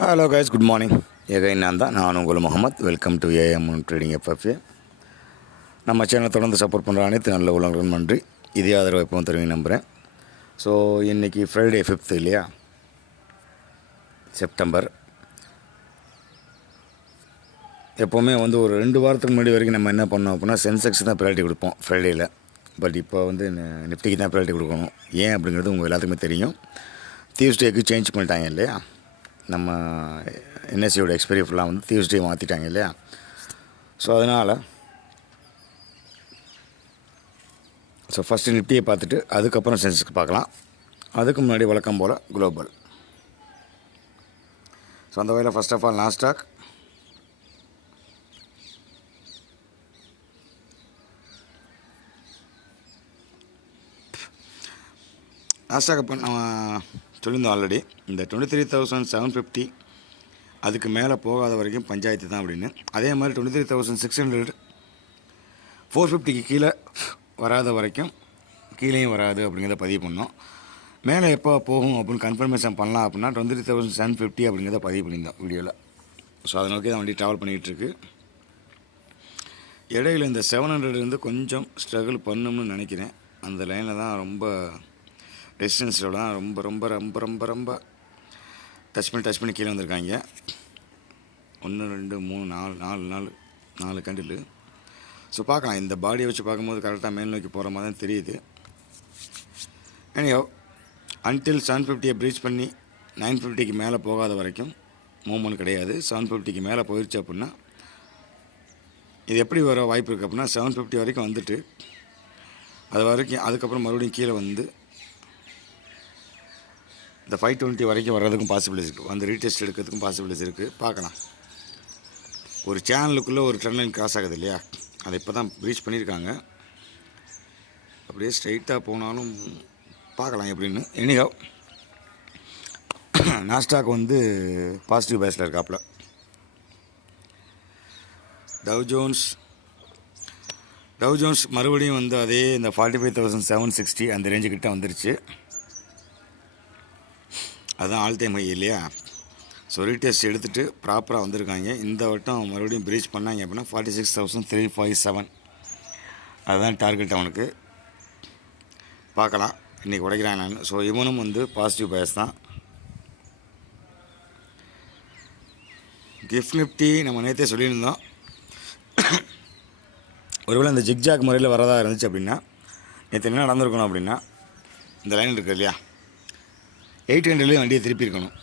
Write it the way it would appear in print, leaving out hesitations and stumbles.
Hello guys, good morning. Again நான் உங்கள் Mohammed. Welcome to AM trading FFA. நம்ம சேனலை தொடர்ந்து சப்போர்ட் பண்ணுற அனைத்து நல்ல உள்ளவங்களுக்கும் நன்றி. இதே ஆதரவு எப்பவும் தருவீங்க நம்புகிறேன். ஸோ இன்றைக்கி ஃப்ரைடே 5th இல்லையா, செப்டம்பர். எப்போவுமே ஒரு 2 வாரத்துக்கு முன்னாடி வரைக்கும் நம்ம என்ன பண்ணோம் அப்படின்னா சென்செக்ஸ் தான் ப்ரையாரிட்டி கொடுப்போம் ஃப்ரைடேயில். பட் இப்போ நிஃப்டிக்கு தான் ப்ரையாரிட்டி கொடுக்கணும். ஏன் அப்படிங்கிறது உங்கள் எல்லாத்துக்குமே தெரியும். டியூஸ்டேக்கு சேஞ்ச் பண்ணிட்டாங்க இல்லையா, நம்ம என்எஸ்சியோட எக்ஸ்பைரி ஃபுல்லாக டியூஸ்டே மாற்றிட்டாங்க இல்லையா. ஸோ அதனால் ஃபஸ்ட்டு நிஃப்டியை பார்த்துட்டு அதுக்கப்புறம் சென்செக்ஸ் பார்க்கலாம். அதுக்கு முன்னாடி வழக்கம் போல் குளோபல். ஸோ அந்த வகையில் ஃபஸ்ட் ஆஃப் ஆல் நாஸ்டாக் இப்போ நம்ம சொல்லியிருந்தோம் ஆல்ரெடி. இந்த 23,750 அதுக்கு மேலே போகாத வரைக்கும் பஞ்சாயத்து தான் அப்படின்னு. அதே மாதிரி 23,600 450க்கு கீழே வராத வரைக்கும் கீழேயும் வராது அப்படிங்கிறத பதிவு பண்ணோம். மேலே எப்போ போகும் அப்படின்னு கன்ஃபர்மேஷன் பண்ணலாம் அப்படின்னா 23,750 அப்படிங்கிறத பதிவு பண்ணியிருந்தோம் வீடியோவில். ஸோ அதை நோக்கி தான் வண்டி ட்ராவல் பண்ணிகிட்ருக்கு. இடையில இந்த 700 கொஞ்சம் ஸ்ட்ரகிள் பண்ணணும்னு நினைக்கிறேன். அந்த லைனில் தான் ரொம்ப ரெசிஸ்டன்ஸில் தான் ரொம்ப ரொம்ப ரொம்ப ரொம்ப ரொம்ப டச் பண்ணி கீழே வந்திருக்காங்க. 1 2 3 4 கேண்டில். ஸோ பார்க்கலாம், இந்த பாடியை வச்சு பார்க்கும்போது கரெக்டாக மேல் நோக்கி போகிற மாதிரி தான் தெரியுது. எனியோ அன்டில் 750 ப்ரீச் பண்ணி 950க்கு மேலே போகாத வரைக்கும் மூவ்மெண்ட் கிடையாது. 750க்கு மேலே போயிடுச்சு அப்படின்னா இது எப்படி வர வாய்ப்பு இருக்குது அப்படின்னா 750 வரைக்கும் வந்துட்டு அது வரைக்கும் அதுக்கப்புறம் மறுபடியும் கீழே இந்த 520 வரைக்கும் வர்றதுக்கும் பாசிபிலிட்டிஸ் இருக்குது. ரீடெஸ்ட் எடுக்கிறதுக்கும் பாசிபிலிட்டிஸ் இருக்குது. பார்க்கலாம். ஒரு சேனலுக்குள்ளே ஒரு ட்ரெண்ட் லைன் கிராஸ் ஆகுது இல்லையா, அதை இப்போ தான் ரீச் பண்ணியிருக்காங்க. அப்படியே ஸ்ட்ரைட்டாக போனாலும் பார்க்கலாம் எப்படின்னு. எனிஹோ நாஸ்டாக் பாசிட்டிவ் பேஸில் இருக்காப்புல. டவ் ஜோன்ஸ் மறுபடியும் அதே இந்த 45,760 அந்த ரேஞ்சுக்கிட்ட வந்துருச்சு. அதுதான் ஆல் டைம் ஹை இல்லையா. ஸோ ரீடெஸ்ட் எடுத்துகிட்டு ப்ராப்பராக வந்திருக்காங்க. இந்த வட்டம் மறுபடியும் ப்ரீச் பண்ணாங்க அப்படின்னா 46,357 அதுதான் டார்கெட் அவனுக்கு. பார்க்கலாம் இன்றைக்கி உடைக்கிறான் நான். ஸோ இவனும் பாசிட்டிவ் பேஸ் தான். கிஃப்ட் நிஃப்டி நம்ம நேற்றே சொல்லியிருந்தோம். ஒருவேளை இந்த ஜிக்ஜாக் முறையில் வரதாக இருந்துச்சு அப்படின்னா நேற்று என்ன நடந்திருக்கணும் அப்படின்னா இந்த லைன் இருக்குது இல்லையா, 800 வண்டியை திருப்பி இருக்கணும்.